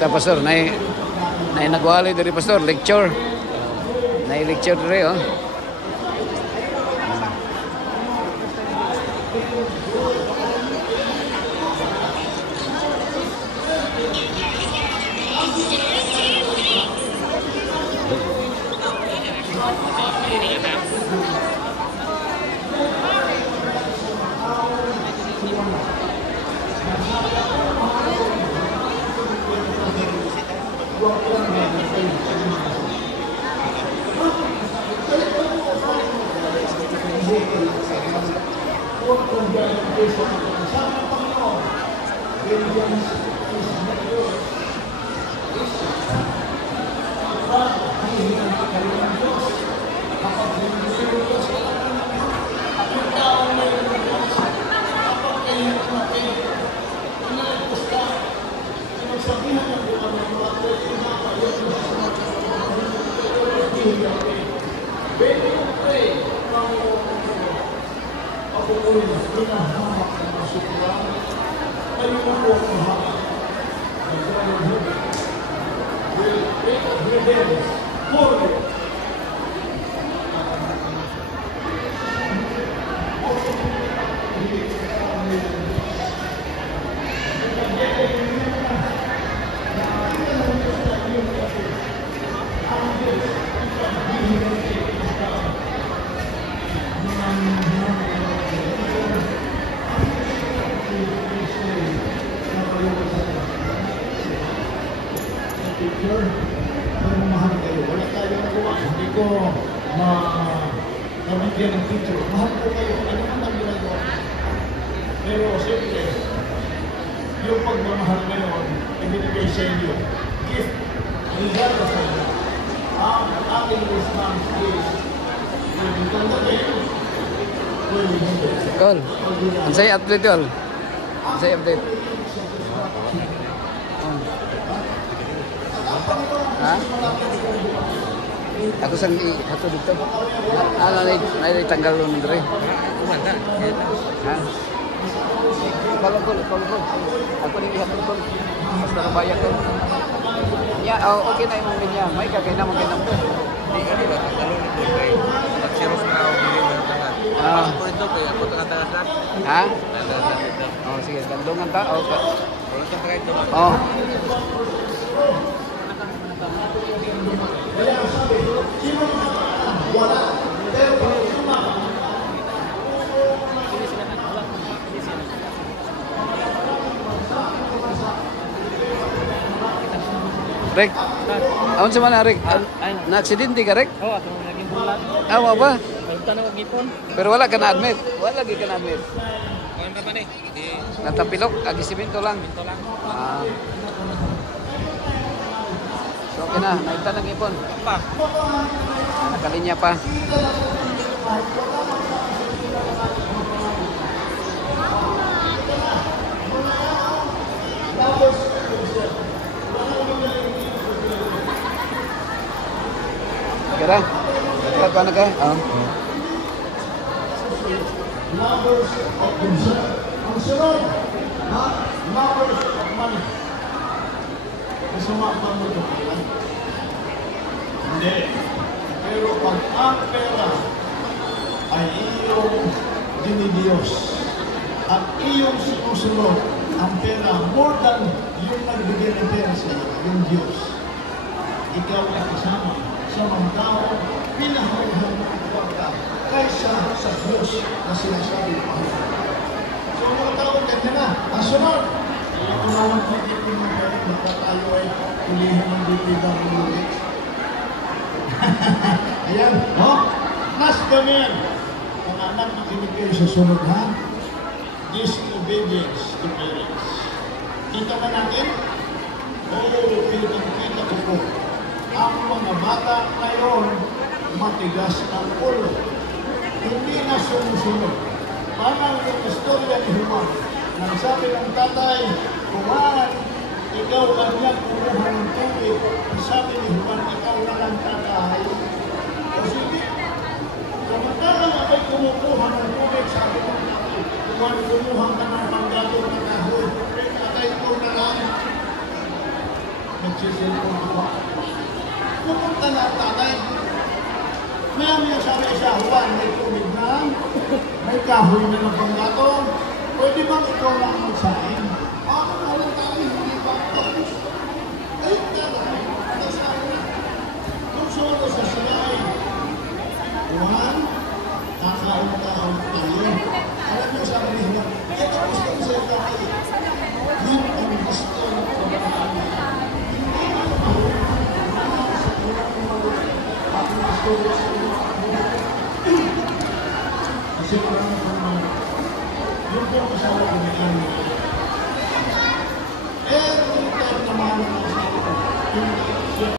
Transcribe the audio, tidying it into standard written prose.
ta pastor, nay nagwali diri pastor, lecture. Nay lecture diri oh. Nabigyan ng picture. Mahal po kayo. Ano ang nagagawa? Pero siyempre, yung pagmamahal ngayon, ibinigay sa inyo. Gift. Regalo sa inyo. Ang ating response is, pwede kang magayon. Pwede hindi. Tol, ansay update tol. Ansay update. Ha? Ako sang ato dito. Ano na tanggal lo ndre. Kumanda. Ha? Palukol. Ako ni hapon ko. Basta bayad ko. Ya, okay na imong niya. May kagay na magay namo. Di ka ba tanggalon nito kay Pagsiros na ako dili ng tangan. Ako ito kay ako taga-taga. Ha? Taga-taga dito. Oh, sige, gandungan ta. Okay. Wala ka try ito. Oh. Rek, awan sa mana Rek? Na-aksidente ka Rek? Oh, ato naging bulan. Awa ba? Pagta na gipon. Pero wala ka na-admit. Wala lagi ka na-admit. Kuan pa man eh. Di Natapilok, agisimento lang. ito lang. Ah. So, okay na. Naita ng ipon. Pa. Nakalinya pa. Kira? Kira pa na ka? Oo. Lovers of concern. Ang sunod, lovers of money. Masama pa mo ito pala? Hindi. Pero pag ang pera ay iyong dinidiyos at iyong sinusunod, ang pera, more than yung nagbigay ng pera sa iyo, yung Diyos. Ikaw ay kasama sa mga tao, pinahawag mo ka kaysa sa Diyos na sinasabi ng mahal. So mga tao, ganda na. Ang sunod, ito naman po ito ng pera na tayo ay tulihan ng DPWH. Ayan, no? Last command. Ang anak makinig kayo sa sunod, ha? Disobedience to parents. Kita ba natin? Oo, pinagkita ko po. Ang mga bata ngayon, matigas ang ulo. Hindi na sumusunod. Parang yung istorya ni Juan. Nang sabi ng tatay, Juan, ikaw kanya kumuha ng tubig. Sabi ni Juan, ikaw na lang tatay. O sige, samantalang ako'y kumukuha ng tubig, sabi ng tatay, Juan, kumuha ka ng panggatong na kahoy. Tatay ko na lang. nagsisilpon ako. Pupunta na ang tatay. Maya sabi siya, Juan, may tubig na, may kahoy na ng panggatong, pwede bang ikaw lang magsahin? Ako walang tayo, hindi ba ako? Ayun talaga, nasabi na. Kung solo sa silay, Juan, kakaon tayo. Alam niyo sabi niya, ito gusto ko sa'yo tatay. Yun ang gusto ng pagkakaan. Kasi parang yung po kasama ko na kami. Every time na mahal ang asawa ko, yung